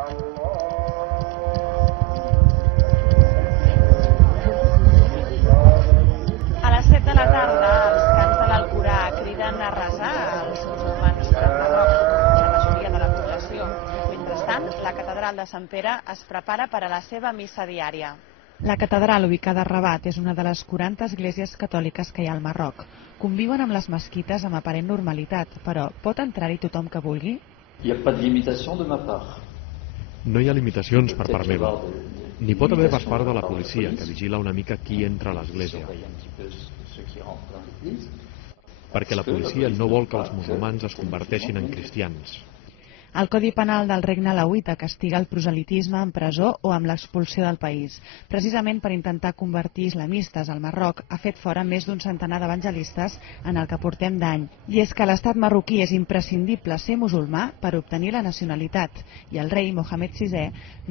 A les 7 de la tarda, els cants de l'Alcorà criden a resar els musulmans del Marroc, la majoria de la població. Mentrestant, la catedral de Sant Pere es prepara per a la seva missa diària. La catedral, ubicada a Rabat, és una de les 40 esglésies catòliques que hi ha al Marroc. Conviuen amb les mesquites amb aparent normalitat, però pot entrar-hi tothom que vulgui? No hi ha limitacions per part meva. N'hi pot haver per part de la policia, que vigila una mica qui entra a l'església. Perquè la policia no vol que els musulmans es converteixin en cristians. El Codi Penal del Regne Alauita castiga el proselitisme en presó o amb l'expulsió del país. Precisament per intentar convertir islamistes al Marroc ha fet fora més d'un centenar d'evangelistes en el que portem d'any. I és que a l'estat marroquí és imprescindible ser musulmà per obtenir la nacionalitat. I el rei Mohamed VI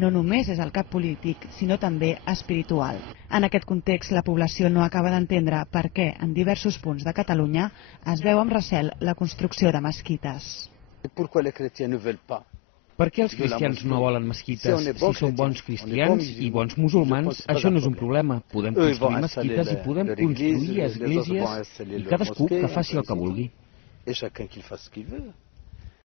no només és el cap polític, sinó també espiritual. En aquest context, la població no acaba d'entendre per què en diversos punts de Catalunya es veu amb recel la construcció de mesquites. Per què els cristians no volen mesquites? Si són bons cristians i bons musulmans, això no és un problema. Podem construir mesquites i podem construir esglésies i cadascú que faci el que vulgui.